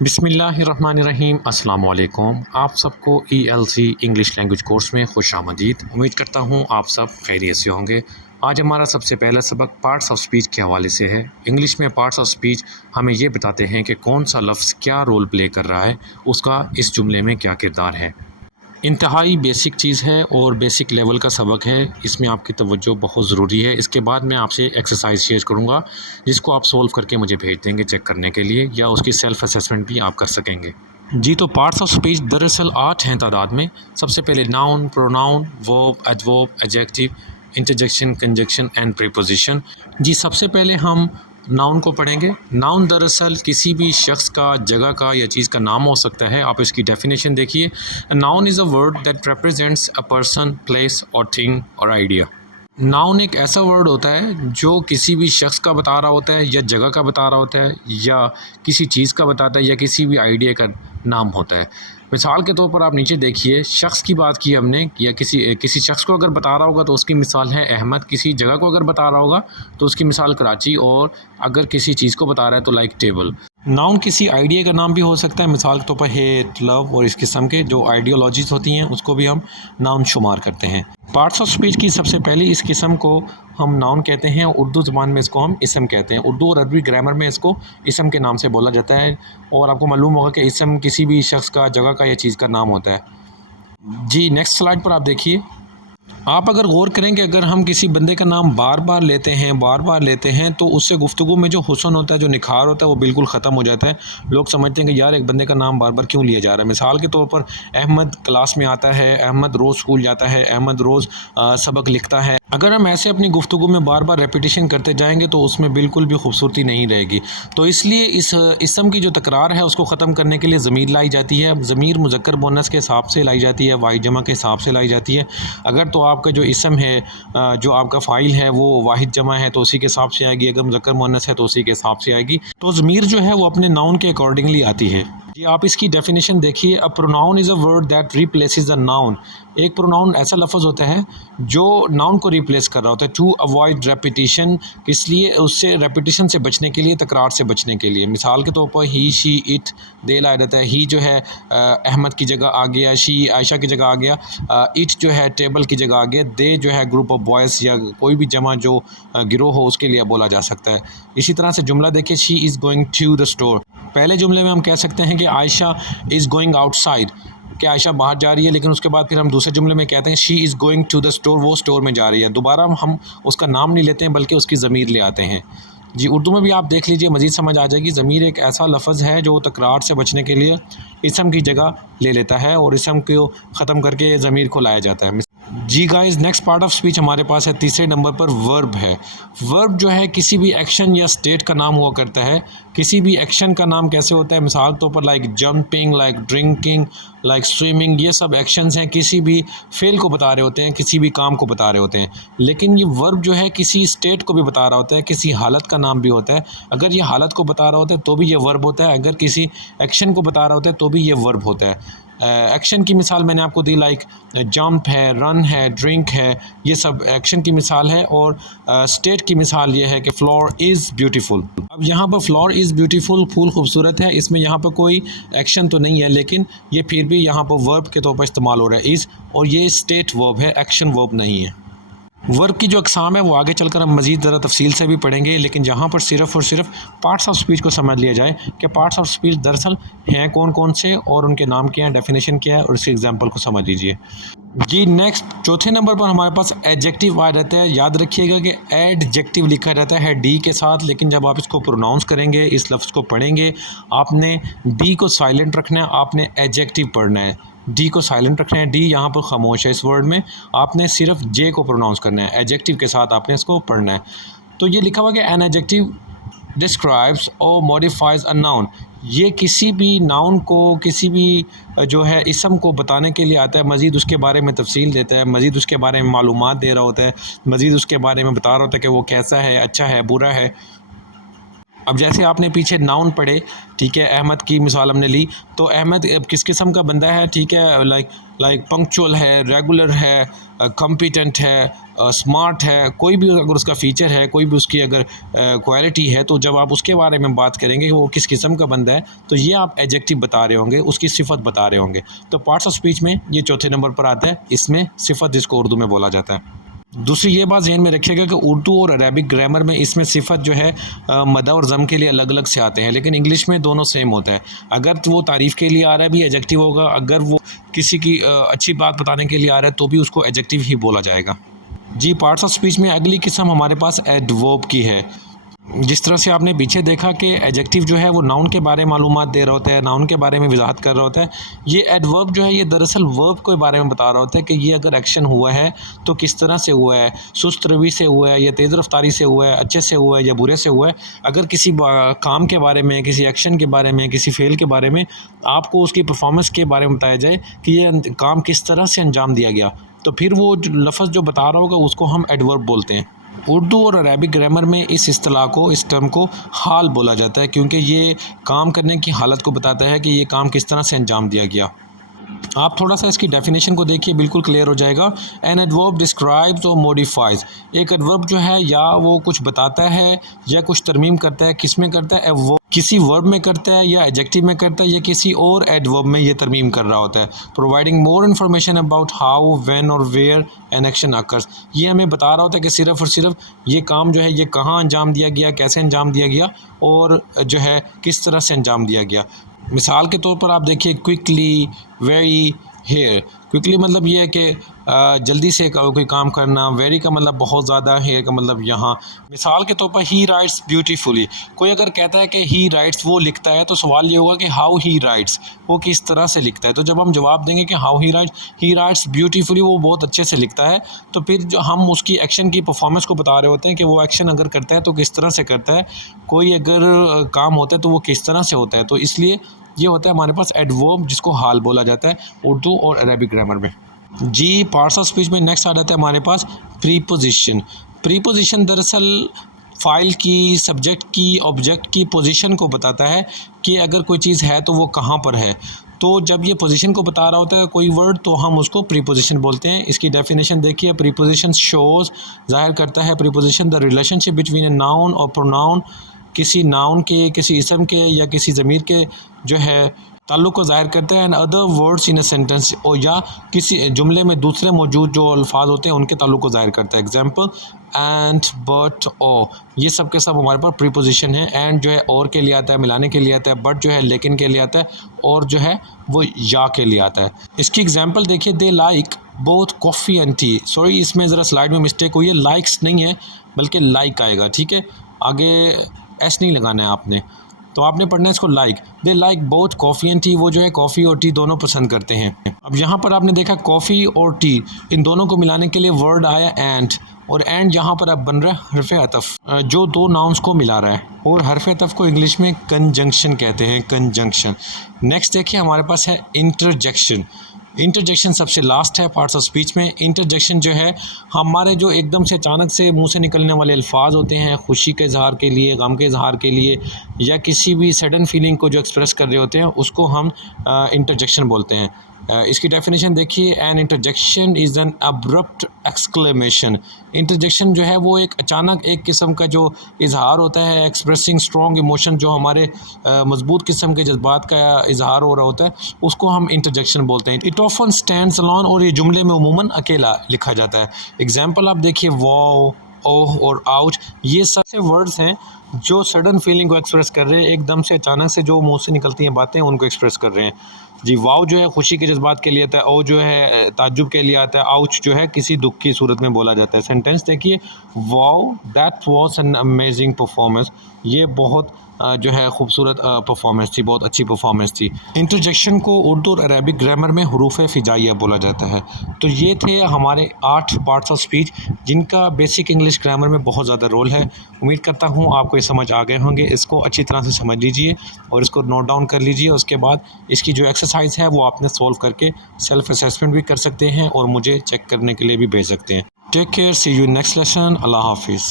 बिस्मिल्लाहिर्रहमानिर्रहीम अस्सलाम वालेकुम। आप सबको ELC इंग्लिश लैंग्वेज कोर्स में खुशामदीद। उम्मीद करता हूँ आप सब खैरियत से होंगे। आज हमारा सबसे पहला सबक पार्ट्स ऑफ स्पीच के हवाले से है। इंग्लिश में पार्ट्स ऑफ स्पीच हमें ये बताते हैं कि कौन सा लफ्ज़ क्या रोल प्ले कर रहा है, उसका इस जुमले में क्या किरदार है। इंतहाई बेसिक चीज़ है और बेसिक लेवल का सबक है, इसमें आपकी तवज्जो बहुत ज़रूरी है। इसके बाद मैं आपसे एक्सरसाइज शेयर करूँगा जिसको आप सोल्व करके मुझे भेज देंगे चेक करने के लिए, या उसकी सेल्फ़ असेसमेंट भी आप कर सकेंगे। जी, तो पार्ट्स ऑफ स्पीच दरअसल 8 हैं तादाद में। सबसे पहले noun, pronoun, verb, adverb, adjective, interjection, conjunction and preposition. जी, सबसे पहले हम नाउन को पढ़ेंगे। नाउन दरअसल किसी भी शख्स का, जगह का या चीज़ का नाम हो सकता है। आप इसकी डेफिनेशन देखिए। Noun is a word that represents a person, place और थिंग और आइडिया। नाउन एक ऐसा वर्ड होता है जो किसी भी शख्स का बता रहा होता है, या जगह का बता रहा होता है, या किसी चीज़ का बताता है, या किसी भी आइडिया का नाम होता है। मिसाल के तौर पर आप नीचे देखिए, शख्स की बात की हमने, या किसी शख्स को अगर बता रहा होगा तो उसकी मिसाल है अहमद। किसी जगह को अगर बता रहा होगा तो उसकी मिसाल कराची, और अगर किसी चीज़ को बता रहा है तो लाइक टेबल। नाउन किसी आइडिया का नाम भी हो सकता है, मिसाल के तौर पर हेट, लव और इस किस्म के जो आइडियोलॉजीज़ होती हैं उसको भी हम नाउन शुमार करते हैं। पार्ट्स ऑफ स्पीच की सबसे पहली इस किस्म को हम नाउन कहते हैं। उर्दू ज़बान में इसको हम इसम कहते हैं। उर्दू और अरबी ग्रामर में इसको इसम के नाम से बोला जाता है। और आपको मालूम होगा कि इसम किसी भी शख्स का, जगह का या चीज़ का नाम होता है। जी, नेक्स्ट स्लाइड पर आप देखिए। आप अगर गौर करें कि अगर हम किसी बंदे का नाम बार बार लेते हैं तो उससे गुफ्तगू में जो हुस्न होता है, जो निखार होता है, वो बिल्कुल ख़त्म हो जाता है। लोग समझते हैं कि यार एक बंदे का नाम बार बार क्यों लिया जा रहा है। मिसाल के तौर पर अहमद क्लास में आता है, अहमद रोज़ स्कूल जाता है, अहमद रोज़ सबक लिखता है। अगर हम ऐसे अपनी गुफ्तगू में बार बार रेपिटेशन करते जाएंगे तो उसमें बिल्कुल भी खूबसूरती नहीं रहेगी। तो इसलिए इस इसम की जो तकरार है उसको ख़त्म करने के लिए ज़मीर लाई जाती है। ज़मीर मुज़क्कर मुअन्नस के हिसाब से लाई जाती है, वाहिद जमा के हिसाब से लाई जाती है। अगर तो आपका जो इसम है, जो आपका फ़ाइल है, वो वाहिद जमा है तो उसी के हिसाब से आएगी। अगर मुज़क्कर मुअन्नस है तो उसी के हिसाब से आएगी। तो ज़मीर जो है वो अपने नाउन के अकॉर्डिंगली आती है। जी, आप इसकी डेफिनेशन देखिए। A pronoun is a word that replaces a noun. एक प्रोनाउन ऐसा लफ्ज़ होता है जो नाउन को रिप्लेस कर रहा होता है। टू अवॉइड रेपिटिशन, इसलिए उससे रेपिटिशन से बचने के लिए, तकरार से बचने के लिए। मिसाल के तौर पर ही, शी, इट, दे ला रहता है। ही जो है अहमद की जगह आ गया, शी आयशा की जगह आ गया, इट जो है टेबल की जगह आ गया, दे जो है ग्रुप ऑफ बॉयज़ या कोई भी जमा जो गिरोह हो उसके लिए बोला जा सकता है। इसी तरह से जुमला देखिए, she is going to the store. पहले जुमले में हम कह सकते हैं कि आयशा इज़ गोइंग आउटसाइड, कि आयशा बाहर जा रही है, लेकिन उसके बाद फिर हम दूसरे जुमले में कहते हैं she is going to the store, वो स्टोर में जा रही है। दोबारा हम उसका नाम नहीं लेते हैं बल्कि उसकी ज़मीर ले आते हैं। जी, उर्दू में भी आप देख लीजिए, मज़ीद समझ आ जाएगी। ज़मीर एक ऐसा लफ्ज़ है जो तकरार से बचने के लिए इसम की जगह ले लेता है और इसम को ख़त्म करके ज़मीर को लाया जाता है। जी guys, next part of speech हमारे पास है। तीसरे नंबर पर वर्ब है। वर्ब जो है किसी भी एक्शन या स्टेट का नाम हुआ करता है। किसी भी एक्शन का नाम कैसे होता है, मिसाल के तौर पर like jumping, like drinking, like swimming, ये सब एक्शंस हैं, किसी भी फेल को बता रहे होते हैं, किसी भी काम को बता रहे होते हैं। लेकिन ये वर्ब जो है किसी स्टेट को भी बता रहा होता है, किसी हालत का नाम भी होता है। अगर ये हालत को बता रहा होता है तो भी ये वर्ब होता है, अगर किसी एक्शन को बता रहा होता है तो भी ये वर्ब होता है। एक्शन की मिसाल मैंने आपको दी, लाइक जंप है, रन है, ड्रिंक है, ये सब एक्शन की मिसाल है। और स्टेट की मिसाल ये है कि फ्लोर इज़ ब्यूटीफुल। अब यहाँ पर फ्लोर इज़ ब्यूटीफुल, फूल खूबसूरत है, इसमें यहाँ पर कोई एक्शन तो नहीं है, लेकिन ये फिर भी यहाँ पर वर्ब के तौर पर इस्तेमाल हो रहा है इज़, और ये स्टेट वर्ब है, एक्शन वर्ब नहीं है। वर्ब की जो अक़साम है वो आगे चलकर हम मज़ीद ज़रा तफसील से भी पढ़ेंगे, लेकिन यहाँ पर सिर्फ़ और सिर्फ पार्ट्स ऑफ स्पीच को समझ लिया जाए कि पार्ट्स ऑफ स्पीच दरअसल हैं कौन कौन से और उनके नाम क्या हैं, डेफिनेशन क्या है, और इसी एग्जांपल को समझ लीजिए। जी, नेक्स्ट चौथे नंबर पर हमारे पास एडजेक्टिव आ रहता है। याद रखिएगा कि एडजेक्टिव लिखा रहता है डी के साथ, लेकिन जब आप इसको प्रोनाउंस करेंगे, इस लफ्ज़ को पढ़ेंगे, आपने डी को साइलेंट रखना है, आपने एडजेक्टिव पढ़ना है। डी को साइलेंट रखना है, डी यहाँ पर खामोश है इस वर्ड में, आपने सिर्फ जे को प्रोनाउंस करना है, एडजेक्टिव के साथ आपने इसको पढ़ना है। तो ये लिखा हुआ कि एन एडजेक्टिव डिस्क्राइब्स और मॉडिफाइज अ नाउन। ये किसी भी नाउन को, किसी भी जो है इसम को बताने के लिए आता है, मज़ीद उसके बारे में तफसील देता है, मज़ीद उसके बारे में मालूमात दे रहा होता है, मज़ीद उसके बारे में बता रहा होता है कि वो कैसा है, अच्छा है, बुरा है। अब जैसे आपने पीछे नाउन पढ़े, ठीक है, अहमद की मिसाल हमने ली, तो अहमद अब किस किस्म का बंदा है, ठीक है, लाइक पंक्चुअल है, रेगुलर है, कॉम्पिटेंट है, स्मार्ट है, कोई भी अगर उसका फ़ीचर है, कोई भी उसकी अगर क्वालिटी है, तो जब आप उसके बारे में बात करेंगे कि वो किस किस्म का बंदा है, तो ये आप एडजेक्टिव बता रहे होंगे, उसकी सिफत बता रहे होंगे। तो पार्ट्स ऑफ स्पीच में ये चौथे नंबर पर आता है, इसमें सिफत जिसको उर्दू में बोला जाता है। दूसरी ये बात ज़हन में रखिएगा कि उर्दू और अरबिक ग्रामर में इसमें सिफत जो है मदा और ज़म के लिए अलग अलग से आते हैं, लेकिन इंग्लिश में दोनों सेम होता है। अगर तो वो तारीफ़ के लिए आ रहा है भी एडजेक्टिव होगा, अगर वो किसी की अच्छी बात बताने के लिए आ रहा है तो भी उसको एडजेक्टिव ही बोला जाएगा। जी, पार्ट्स ऑफ स्पीच में अगली किस्म हमारे पास एडवर्ब की है। जिस तरह से आपने पीछे देखा कि एडजेक्टिव जो है वो नाउन के बारे में मालूमात दे रहा होता है, नाउन के बारे में वजाहत कर रहा होता है, ये एडवर्ब जो है ये दरअसल वर्ब के बारे में बता रहा होता है कि ये अगर एक्शन हुआ है तो किस तरह से हुआ है, सुस्त रवि से हुआ है या तेज़ रफ्तारी से हुआ है, अच्छे से हुआ है या बुरे से हुआ है। अगर किसी काम के बारे में, किसी एक्शन के बारे में, किसी फेल के बारे में आपको उसकी परफॉर्मेंस के बारे में बताया जाए कि ये काम किस तरह से अंजाम दिया गया, तो फिर वो जो लफ्ज़ जो बता रहा होगा उसको हम एडवर्ब बोलते हैं। उर्दू और अरबिक ग्रामर में इस इस्तिलाह को, इस टर्म को हाल बोला जाता है, क्योंकि ये काम करने की हालत को बताता है कि ये काम किस तरह से अंजाम दिया गया। आप थोड़ा सा इसकी डेफिनेशन को देखिए, बिल्कुल क्लियर हो जाएगा। एन एडवर्ब डिस्क्राइब्स और मॉडिफाइज, एक एडवर्ब जो है या वो कुछ बताता है या कुछ तरमीम करता है, किस में करता है, वो किसी वर्ब में करता है या एडजेक्टिव में करता है या किसी और एडवर्ब में ये तरमीम कर रहा होता है। Providing more information about how, when और वेयर एन एक्शन अकर्स, ये हमें बता रहा होता है कि सिर्फ़ और सिर्फ ये काम जो है ये कहाँ अंजाम दिया गया, कैसे अंजाम दिया गया और जो है किस तरह से अंजाम दिया गया। मिसाल के तौर पर आप देखिए, क्विकली, वेरी, हेयर। क्विकली मतलब ये है कि जल्दी से कोई काम करना, वेरी का मतलब बहुत ज़्यादा, हेयर का मतलब यहाँ। मिसाल के तौर पर ही राइट्स ब्यूटीफुली, कोई अगर कहता है कि ही राइट्स, वो लिखता है, तो सवाल ये होगा कि हाउ ही राइट्स, वो किस तरह से लिखता है। तो जब हम जवाब देंगे कि हाउ ही राइट्स ब्यूटीफुली, वो बहुत अच्छे से लिखता है, तो फिर जो हम उसकी एक्शन की परफॉर्मेंस को बता रहे होते हैं कि वो एक्शन अगर करता है तो किस तरह से करता है, कोई अगर काम होता है तो वो किस तरह से होता है। तो इसलिए ये होता है हमारे पास एडवर्ब, जिसको हाल बोला जाता है उर्दू और अरबिक ग्रामर में। जी, पार्ट्स ऑफ स्पीच में नेक्स्ट आ जाता है हमारे पास प्रीपोजिशन। प्रीपोजिशन दरअसल फ़ाइल की, सब्जेक्ट की, ऑब्जेक्ट की पोजीशन को बताता है कि अगर कोई चीज़ है तो वो कहाँ पर है। तो जब ये पोजीशन को बता रहा होता है कोई वर्ड, तो हम उसको प्रीपोजिशन बोलते हैं। इसकी डेफिनेशन देखिए, प्रीपोजिशन शोज़, ज़ाहिर करता है, preposition the relationship between a noun और प्रोनाउन, किसी नाउन के, किसी इसम के या किसी ज़मीर के जो है ताल्लुक़ को ज़ाहिर करते हैं। And other words in a sentence, और या किसी जुमले में दूसरे मौजूद जो अल्फाज होते हैं उनके ताल्लुक़ को ज़ाहिर करता है। एग्जाम्पल, एंड, बट, ओ, ये सब के सब हमारे पास प्रीपोजिशन है। एंड जो है और के लिए आता है, मिलाने के लिए आता है। बट जो है लेकिन के लिए आता है, और जो है वो या के लिए आता है। इसकी एग्जाम्पल देखिए, they like both coffee and T. Sorry, इसमें ज़रा स्लाइड में मिस्टेक हुई है, लाइक्स नहीं है बल्कि लाइक आएगा, ठीक है, आगे एस नहीं लगाना है आपने, तो आपने पढ़ना है इसको like. They like both coffee and T, वो जो है कॉफ़ी और टी दोनों पसंद करते हैं। अब यहाँ पर आपने देखा कॉफ़ी और टी, इन दोनों को मिलाने के लिए वर्ड आया एंड, और एंड यहाँ पर अब बन रहा है हरफ अतफ़, जो दो नाउन्स को मिला रहा है, और हरफ अतफ़ को इंग्लिश में कंजंक्शन कहते हैं, कंजंक्शन। नेक्स्ट देखिए हमारे पास है इंटरजेक्शन। इंटरजेक्शन सबसे लास्ट है पार्ट्स ऑफ स्पीच में। इंटरजेक्शन जो है हमारे जो एकदम से अचानक से मुंह से निकलने वाले अल्फाज होते हैं, खुशी के इजहार के लिए, गम के इजहार के लिए, या किसी भी सडन फीलिंग को जो एक्सप्रेस कर रहे होते हैं, उसको हम इंटरजेक्शन बोलते हैं। इसकी डेफिनेशन देखिए, an interjection is an abrupt exclamation. Interjection जो है वो एक अचानक एक किस्म का जो इजहार होता है, एक्सप्रेसिंग स्ट्रॉन्ग इमोशन, जो हमारे मजबूत किस्म के जज्बात का इजहार हो रहा होता है, उसको हम इंटरजेक्शन बोलते हैं। इट ऑफन स्टैंड्स अलोन, और ये जुमले में उमूमन अकेला लिखा जाता है। एग्जाम्पल आप देखिए, वाओ, ओह और आउच, ये सबसे वर्ड्स हैं जो सडन फीलिंग को एक्सप्रेस कर रहे हैं, एकदम से अचानक से जो मुंह से निकलती हैं बातें उनको एक्सप्रेस कर रहे हैं। जी, वाओ जो है खुशी के जज्बात के लिए आता है, ओ जो है ताज्जुब के लिए आता है, आउच जो है किसी दुख की सूरत में बोला जाता है। सेंटेंस देखिए, wow that was an amazing performance, ये बहुत जो है खूबसूरत परफॉर्मेंस थी, बहुत अच्छी परफॉर्मेंस थी। इंटरजेक्शन को उर्दू और अरबिक ग्रामर में हुरूफ फ़िजाइया बोला जाता है। तो ये थे हमारे 8 पार्ट्स ऑफ स्पीच, जिनका बेसिक इंग्लिश ग्रामर में बहुत ज़्यादा रोल है। उम्मीद करता हूँ आपको ये समझ आ गए होंगे। इसको अच्छी तरह से समझ लीजिए और इसको नोट डाउन कर लीजिए। उसके बाद इसकी जो एक्सरसाइज है वो आपने सॉल्व करके सेल्फ असेसमेंट भी कर सकते हैं और मुझे चेक करने के लिए भी भेज सकते हैं। Take care, see you next lesson, अल्लाह हाफिज़।